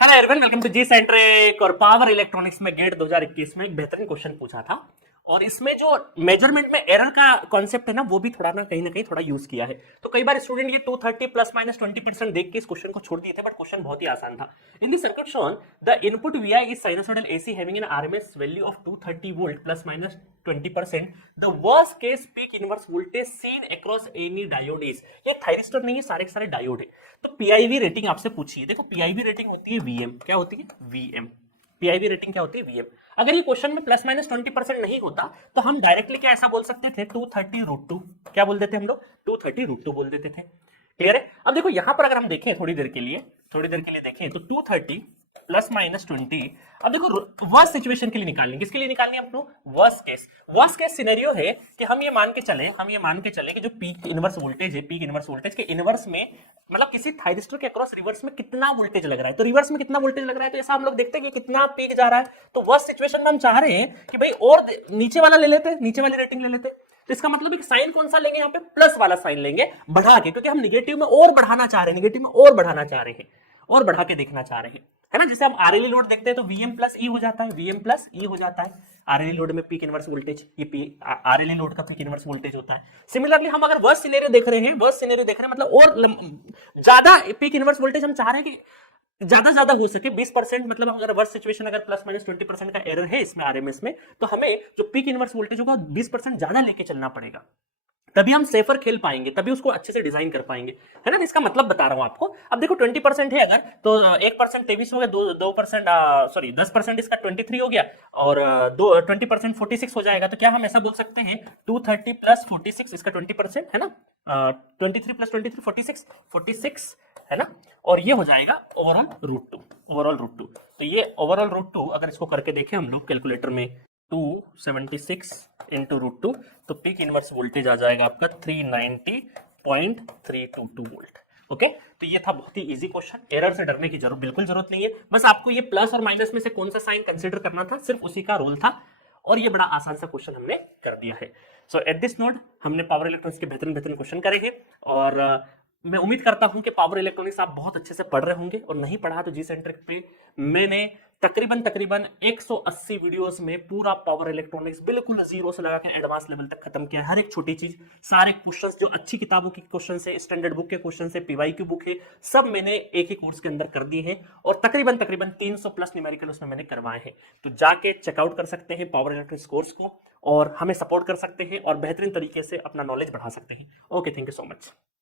Hello everyone, welcome to G centric. और power electronics में GATE 2021 में एक बेहतरीन क्वेश्चन पूछा था और इसमें जो मेजरमेंट में एरर का कॉन्सेप्ट है ना, वो भी थोड़ा ना कहीं थोड़ा यूज किया है। तो कई बार स्टूडेंट ये 230 प्लस माइनस 20% देख के इस क्वेश्चन को छोड़ दिए थे, बट क्वेश्चन बहुत ही आसान था। In the circuit shown the input V I is sinusoidal AC having an RMS value of 230 volt plus minus 20%। The worst case peak inverse voltage seen across any diode is. ये thyristor नहीं है, सारे के सारे diode है। तो PIV rating आपसे पूछी है। देखो पीआईवी रेटिंग होती है वीएम। क्या होती है? वीएम। पीआईवी रेटिंग क्या होती है? वीएम। अगर ये क्वेश्चन में प्लस माइनस 20% नहीं होता तो हम डायरेक्टली क्या ऐसा बोल सकते थे? 230 √2। क्या बोल देते हम लोग? 230 √2 बोल देते थे। क्लियर है? अब देखो यहां पर अगर हम देखें थोड़ी देर के लिए देखें तो 230 प्लस माइनस 20। अब देखो वर्स्ट सिचुएशन के लिए निकालनी, किसके लिए निकालनी है आपको? वर्स्ट केस सिनेरियो है कि हम ये मान के चले कि जो पीक इनवर्स वोल्टेज है, पीक इनवर्स वोल्टेज के इनवर्स में मतलब किसी थायरिस्टर के अक्रॉस रिवर्स में कितना वोल्टेज लग रहा है। तो रिवर्स में कितना वोल्टेज लग रहा है, तो ऐसा हम लोग देखते हैं कि कितना पीक जा रहा है। तो वर्स्ट सिचुएशन में हम चाह रहे हैं कि भाई और नीचे वाला ले लेते, नीचे वाली रेटिंग ले लेते। तो इसका मतलब एक साइन कौन सा लेंगे? यहाँ पे प्लस वाला साइन लेंगे बढ़ा के, क्योंकि हम निगेटिव में और बढ़ाना चाह रहे हैं, निगेटिव में और बढ़ाना चाह रहे हैं, और बढ़ा के देखना चाह रहे हैं, है ना। जैसे हम आरएलई लोड देखते हैं तो वीएम प्लस ई हो जाता है, वीएम प्लस ई हो जाता है। आरएलई लोड में पीक इनवर्स वोल्टेज, ये आरएलई लोड का पीक इनवर्स वोल्टेज होता है। सिमिलरली हम अगर वर्स्ट सिनेरियो देख रहे हैं मतलब और ज्यादा पीक इनवर्स वोल्टेज हम चाह रहे हैं कि ज्यादा हो सके 20%, मतलब अगर वर्स्ट सिचुएशन अगर प्लस माइनस 20% का एरर है इसमें आरएमएस में, तो हमें जो पीक इनवर्स वोल्टेज होगा 20% ज्यादा लेके चलना पड़ेगा। तभी हम सेफर खेल पाएंगे, तभी उसको अच्छे से डिजाइन कर पाएंगे, है ना। इसका मतलब बता रहा हूं आपको। अब देखो 20% है अगर, तो 1% 23 हो गया, 2% सॉरी 10% इसका 23 हो गया, और 20% 46 हो जाएगा। तो क्या हम ऐसा बोल सकते हैं 230 प्लस 46 इसका 20%, है ना। 23 प्लस 23 46 है ना। और ये हो जाएगा ओवरऑल रूट टू। तो ये ओवरऑल √2 अगर इसको करके देखें हम लोग कैलकुलेटर में, 276 इंटू √2, तो पीक इनवर्स वोल्टेज आ जाएगा आपका 390.322 वोल्ट। ओके, तो ये था बहुत ही इजी क्वेश्चन। एरर से डरने की बिल्कुल जरूरत नहीं है। बस आपको ये प्लस और माइनस में से कौन सा साइन कंसीडर करना था, सिर्फ उसी का रोल था। और ये बड़ा आसान सा क्वेश्चन हमने कर दिया है। सो एट दिस नोट हमने पावर इलेक्ट्रॉनिक्स के बेहतरीन क्वेश्चन करे हैं। और मैं उम्मीद करता हूं कि पावर इलेक्ट्रॉनिक्स आप बहुत अच्छे से पढ़ रहे होंगे, और नहीं पढ़ा तो जी सेंट्रिक पे मैंने तकरीबन 180 वीडियोस में पूरा पावर इलेक्ट्रॉनिक्स बिल्कुल जीरो से लगा के एडवांस लेवल तक खत्म किया। हर एक छोटी चीज, सारे क्वेश्चंस जो अच्छी किताबों के क्वेश्चन है, स्टैंडर्ड बुक के क्वेश्चन है, पीवाईक्यू बुक है, सब मैंने एक ही कोर्स के अंदर कर दिए हैं। और तकरीबन 300 प्लस न्यूमेरिकल उसमें मैंने करवाए हैं। तो जाके चेकआउट कर सकते हैं पावर इलेक्ट्रॉनिक्स कोर्स को, और हमें सपोर्ट कर सकते हैं और बेहतरीन तरीके से अपना नॉलेज बढ़ा सकते हैं। Okay, thank you so much.